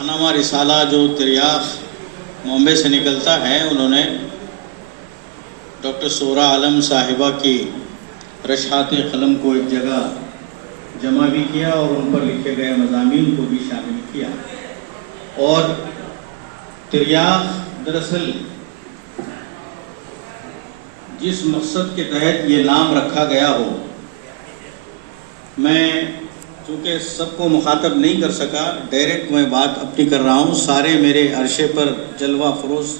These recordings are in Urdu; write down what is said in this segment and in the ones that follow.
ماہنامہ رسالہ جو تریاق بامبے سے نکلتا ہے، انہوں نے ڈاکٹر سورا عالم صاحبہ کی رشحات قلم کو ایک جگہ جمع بھی کیا اور ان پر لکھے گئے مضامین کو بھی شامل کیا۔ اور تریاق دراصل جس مقصد کے تحت یہ نام رکھا گیا ہو، میں چونکہ سب کو مخاطب نہیں کر سکا، ڈائریکٹ میں بات اپنی کر رہا ہوں۔ سارے میرے عرصے پر جلوہ فروز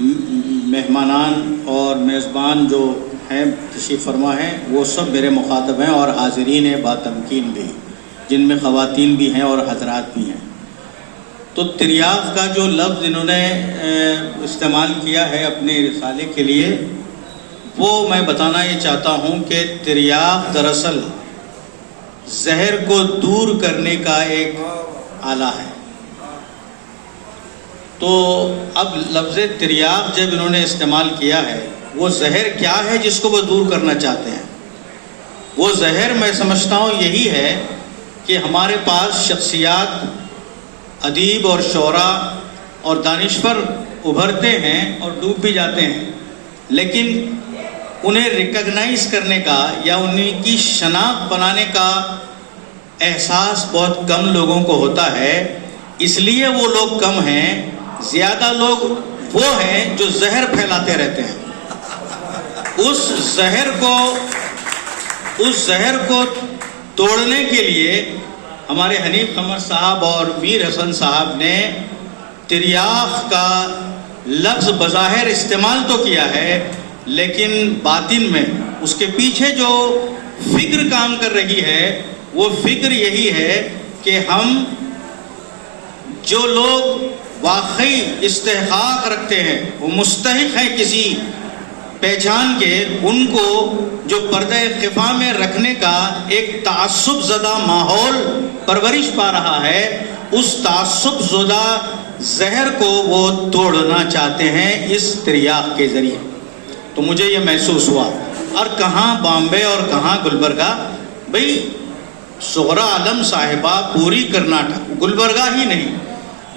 مہمانان اور میزبان جو ہیں تشریف فرما ہیں، وہ سب میرے مخاطب ہیں اور حاضرین ہیں باتمکین بھی، جن میں خواتین بھی ہیں اور حضرات بھی ہیں۔ تو تریاق کا جو لفظ انہوں نے استعمال کیا ہے اپنے رسالے کے لیے، وہ میں بتانا یہ چاہتا ہوں کہ تریاق دراصل زہر کو دور کرنے کا ایک آلہ ہے۔ تو اب لفظ تریاق جب انہوں نے استعمال کیا ہے، وہ زہر کیا ہے جس کو وہ دور کرنا چاہتے ہیں؟ وہ زہر میں سمجھتا ہوں یہی ہے کہ ہمارے پاس شخصیات ادیب اور شعراء اور دانشور ابھرتے ہیں اور ڈوب بھی جاتے ہیں، لیکن انہیں ریکگنائز کرنے کا یا انہیں کی شناخت بنانے کا احساس بہت کم لوگوں کو ہوتا ہے۔ اس لیے وہ لوگ کم ہیں، زیادہ لوگ وہ ہیں جو زہر پھیلاتے رہتے ہیں۔ اس زہر کو توڑنے کے لیے ہمارے حنیف قمر صاحب اور میر حسن صاحب نے تریاق کا لفظ بظاہر استعمال تو کیا ہے، لیکن باطن میں اس کے پیچھے جو فکر کام کر رہی ہے، وہ فکر یہی ہے کہ ہم جو لوگ واقعی استحقاق رکھتے ہیں، وہ مستحق ہیں کسی پہچان کے، ان کو جو پردہ خفا میں رکھنے کا ایک تعصب زدہ ماحول پرورش پا رہا ہے، اس تعصب زدہ زہر کو وہ توڑنا چاہتے ہیں اس تریاق کے ذریعے۔ تو مجھے یہ محسوس ہوا، اور کہاں بامبے اور کہاں گلبرگہ، بھئی سغرا عالم صاحبہ پوری کرناٹک، گلبرگہ ہی نہیں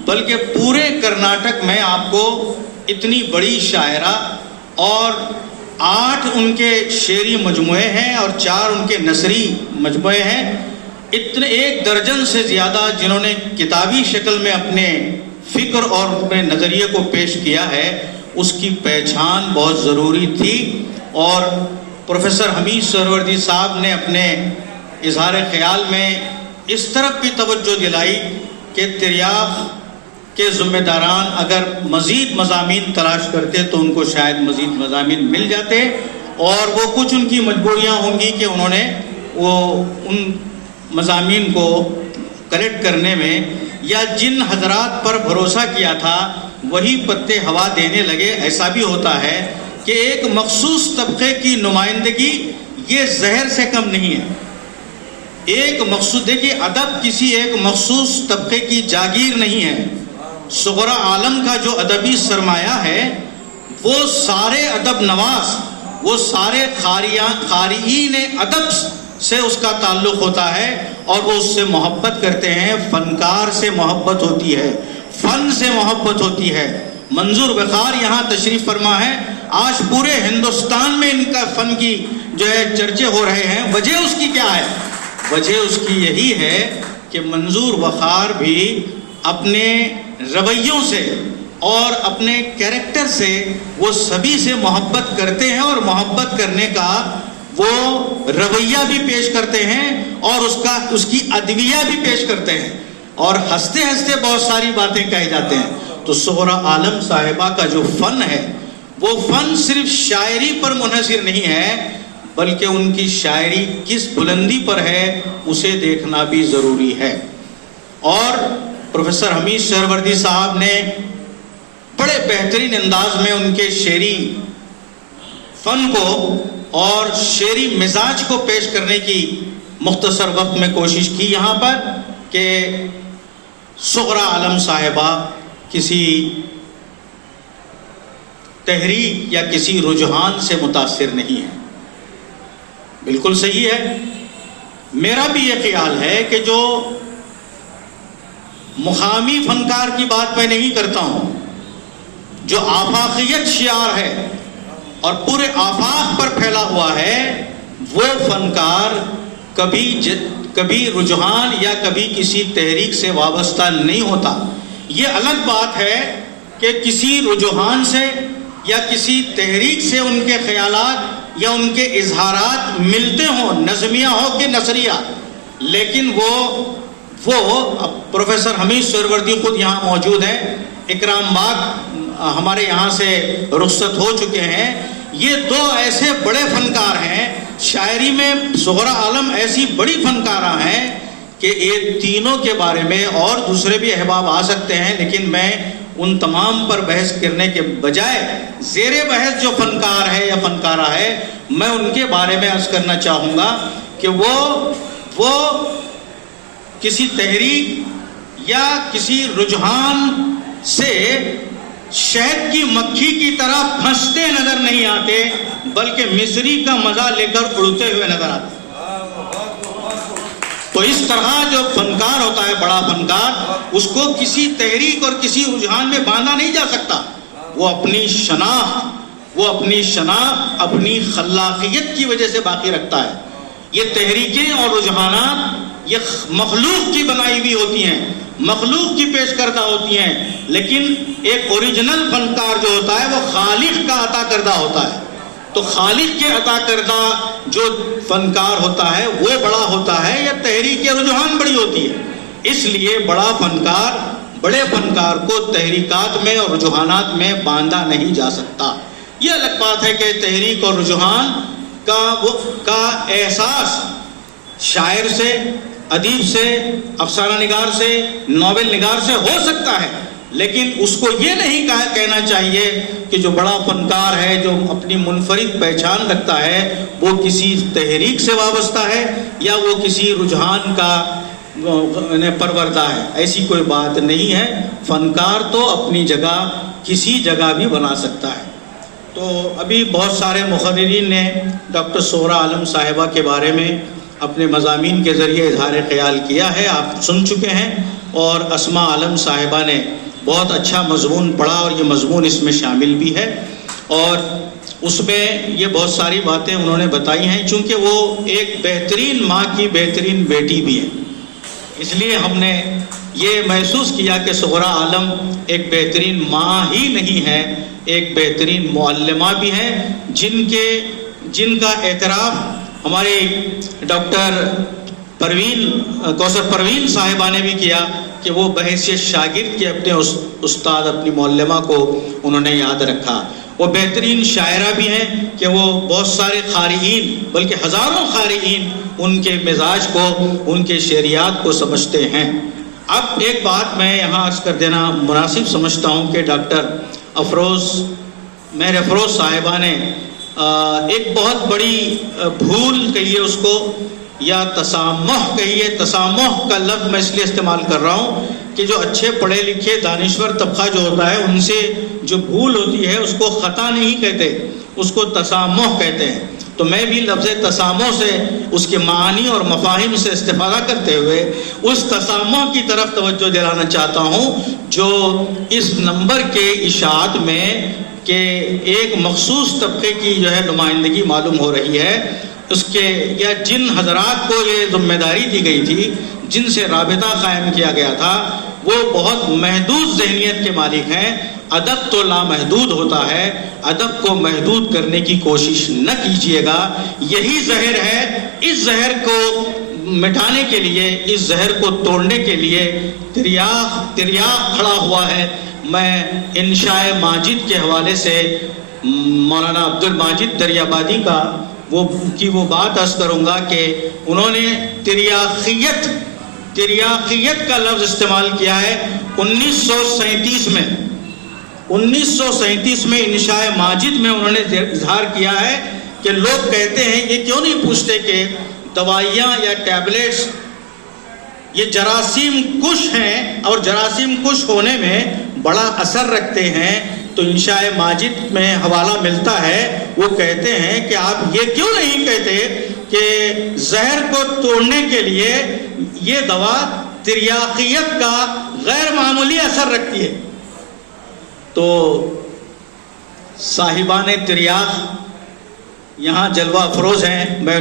بلکہ پورے کرناٹک میں آپ کو اتنی بڑی شاعرہ، اور 8 ان کے شعری مجموعے ہیں اور 4 ان کے نثری مجموعے ہیں، اتنے 1 درجن سے زیادہ جنہوں نے کتابی شکل میں اپنے فکر اور اپنے نظریے کو پیش کیا ہے، اس کی پہچان بہت ضروری تھی۔ اور پروفیسر حمید سہروردی صاحب نے اپنے اظہار خیال میں اس طرف بھی توجہ دلائی کہ تریاق کے ذمہ داران اگر مزید مضامین تلاش کرتے تو ان کو شاید مزید مضامین مل جاتے، اور وہ کچھ ان کی مجبوریاں ہوں گی کہ انہوں نے ان مضامین کو کلیکٹ کرنے میں، یا جن حضرات پر بھروسہ کیا تھا وہی پتے ہوا دینے لگے۔ ایسا بھی ہوتا ہے کہ ایک مخصوص طبقے کی نمائندگی یہ زہر سے کم نہیں ہے۔ ایک مخصوص، دیکھیے ادب کسی ایک مخصوص طبقے کی جاگیر نہیں ہے۔ سغرا عالم کا جو ادبی سرمایہ ہے، وہ سارے ادب نواز، وہ سارے قارئین ادب سے اس کا تعلق ہوتا ہے، اور وہ اس سے محبت کرتے ہیں۔ فنکار سے محبت ہوتی ہے، فن سے محبت ہوتی ہے۔ منظور وقار یہاں تشریف فرما ہے، آج پورے ہندوستان میں ان کا فن کی جو ہے چرچے ہو رہے ہیں۔ وجہ اس کی کیا ہے؟ وجہ اس کی یہی ہے کہ منظور وقار بھی اپنے رویوں سے اور اپنے کیریکٹر سے وہ سبھی سے محبت کرتے ہیں، اور محبت کرنے کا وہ رویہ بھی پیش کرتے ہیں، اور اس کی ادویہ بھی پیش کرتے ہیں، اور ہنستے ہنستے بہت ساری باتیں کہے جاتے ہیں۔ تو سغرا عالم صاحبہ کا جو فن ہے، وہ فن صرف شاعری پر منحصر نہیں ہے، بلکہ ان کی شاعری کس بلندی پر ہے اسے دیکھنا بھی ضروری ہے۔ اور پروفیسر حمید سہروردی صاحب نے بڑے بہترین انداز میں ان کے شعری فن کو اور شعری مزاج کو پیش کرنے کی مختصر وقت میں کوشش کی یہاں پر، کہ سغرا عالم صاحبہ کسی تحریک یا کسی رجحان سے متاثر نہیں ہے۔ بالکل صحیح ہے۔ میرا بھی یہ خیال ہے کہ جو مقامی فنکار کی بات میں نہیں کرتا ہوں، جو آفاقیت شعار ہے اور پورے آفاق پر پھیلا ہوا ہے، وہ فنکار کبھی رجحان یا کبھی کسی تحریک سے وابستہ نہیں ہوتا۔ یہ الگ بات ہے کہ کسی رجحان سے یا کسی تحریک سے ان کے خیالات یا ان کے اظہارات ملتے ہوں، نظمیہ ہو کہ نثریہ، لیکن وہ پروفیسر حمید سہروردی خود یہاں موجود ہیں، اکرام باغ ہمارے یہاں سے رخصت ہو چکے ہیں، یہ دو ایسے بڑے فنکار ہیں، شاعری میں صغرا عالم ایسی بڑی فنکارہ ہیں کہ یہ تینوں کے بارے میں اور دوسرے بھی احباب آ سکتے ہیں، لیکن میں ان تمام پر بحث کرنے کے بجائے زیر بحث جو فنکار ہے یا فنکارہ ہے، میں ان کے بارے میں عرض کرنا چاہوں گا کہ وہ کسی تحریک یا کسی رجحان سے شہد کی مکھی کی طرح پھنستے نظر نہیں آتے، بلکہ مصری کا مزہ لے کر اڑتے ہوئے نظر آتے۔ تو اس طرح جو فنکار ہوتا ہے، بڑا فنکار، اس کو کسی تحریک اور کسی رجحان میں باندھا نہیں جا سکتا۔ وہ اپنی شناخت اپنی خلاقیت کی وجہ سے باقی رکھتا ہے۔ یہ تحریکیں اور رجحانات یہ مخلوق کی بنائی ہوئی ہوتی ہیں، مخلوق کی پیش کردہ ہوتی ہیں، لیکن ایک اوریجنل فنکار جو ہوتا ہے وہ خالق کا عطا کردہ ہوتا ہے۔ تو خالق کے عطا کردہ جو فنکار ہوتا ہے وہ بڑا ہوتا ہے یا تحریک رجحان بڑی ہوتی ہے؟ اس لیے بڑے فنکار کو تحریکات میں اور رجحانات میں باندھا نہیں جا سکتا۔ یہ الگ بات ہے کہ تحریک اور رجحان کا احساس شاعر سے، ادیب سے، افسانہ نگار سے، ناول نگار سے ہو سکتا ہے، لیکن اس کو یہ نہیں کہنا چاہیے کہ جو بڑا فنکار ہے، جو اپنی منفرد پہچان رکھتا ہے، وہ کسی تحریک سے وابستہ ہے یا وہ کسی رجحان کا پروردہ ہے۔ ایسی کوئی بات نہیں ہے۔ فنکار تو اپنی جگہ کسی جگہ بھی بنا سکتا ہے۔ تو ابھی بہت سارے مقررین نے ڈاکٹر صغرا عالم صاحبہ کے بارے میں اپنے مضامین کے ذریعے اظہار خیال کیا ہے، آپ سن چکے ہیں، اور اسماء عالم صاحبہ نے بہت اچھا مضمون پڑھا اور یہ مضمون اس میں شامل بھی ہے، اور اس میں یہ بہت ساری باتیں انہوں نے بتائی ہیں۔ چونکہ وہ ایک بہترین ماں کی بہترین بیٹی بھی ہیں، اس لیے ہم نے یہ محسوس کیا کہ صغرا عالم ایک بہترین ماں ہی نہیں ہے، ایک بہترین معلمہ بھی ہیں، جن کا اعتراف ہمارے ڈاکٹر کوثر پروین صاحبہ نے بھی کیا کہ وہ بحیثیت شاگرد کے اپنے استاد، اپنی معلمہ کو انہوں نے یاد رکھا۔ وہ بہترین شاعرہ بھی ہیں کہ وہ بہت سارے قارئین، بلکہ ہزاروں قارئین ان کے مزاج کو، ان کے شعریات کو سمجھتے ہیں۔ اب ایک بات میں یہاں عرض کر دینا مناسب سمجھتا ہوں کہ ڈاکٹر مہر افروز صاحبہ نے ایک بہت بڑی بھول کہیے اس کو، یا تسامح کہیے، تسامح کا لفظ میں اس لیے استعمال کر رہا ہوں کہ جو اچھے پڑھے لکھے دانشور طبقہ جو ہوتا ہے، ان سے جو بھول ہوتی ہے اس کو خطا نہیں کہتے، اس کو تسامح کہتے ہیں۔ تو میں بھی لفظ تسامح سے، اس کے معانی اور مفاہیم سے استفادہ کرتے ہوئے اس تسامح کی طرف توجہ دلانا چاہتا ہوں جو اس نمبر کے اشاعت میں کہ ایک مخصوص طبقے کی جو ہے نمائندگی معلوم ہو رہی ہے، اس کے یا جن حضرات کو یہ ذمہ داری دی گئی تھی، جن سے رابطہ قائم کیا گیا تھا، وہ بہت محدود ذہنیت کے مالک ہیں۔ ادب تو لامحدود ہوتا ہے، ادب کو محدود کرنے کی کوشش نہ کیجیے گا۔ یہی زہر ہے، اس زہر کو مٹانے کے لیے، اس زہر کو توڑنے کے لیے تریاق کھڑا ہوا ہے۔ میں انشاء ماجد کے حوالے سے مولانا عبد الماجد دریابادی کی وہ بات عرض کروں گا کہ انہوں نے تریاقیت کا لفظ استعمال کیا ہے 1937 میں انشاء ماجد میں انہوں نے اظہار کیا ہے کہ لوگ کہتے ہیں یہ کیوں نہیں پوچھتے کہ دوائیاں یا ٹیبلٹس یہ جراثیم کش ہیں اور جراثیم کش ہونے میں بڑا اثر رکھتے ہیں، تو انشاء ماجد میں حوالہ ملتا ہے، وہ کہتے ہیں کہ آپ یہ کیوں نہیں کہتے کہ زہر کو توڑنے کے لیے یہ دوا تریاقیت کا لامعمولی اثر رکھتی ہے. تو صاحبان تریاق یہاں جلوہ افروز ہیں. میں